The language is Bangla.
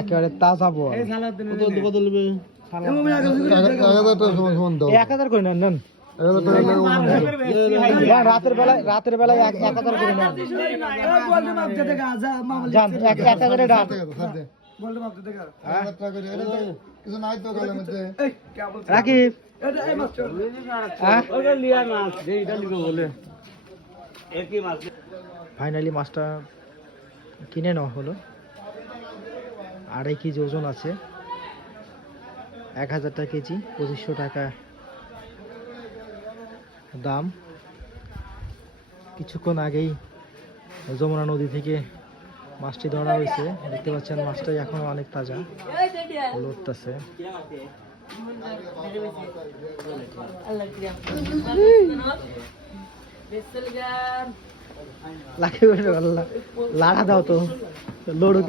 একেবারে তাজা বল 1000 করে নেন রাতের বেলায় 1000 করে নেন জান 1000 ডাক রাকিব ফাইনালি মাছটা কিনে নেওয়া হলো 2.5 কেজি ওজন আছে 1000 টাকা কেজি 2500 টাকা দাম কিছুক্ষণ আগেই যমুনা নদী থেকে মাছটি ধরা হয়েছে দেখতে পাচ্ছেন মাছটা এখনো অনেক তাজা লড়তেছে লাড়া দাও তো লড়ু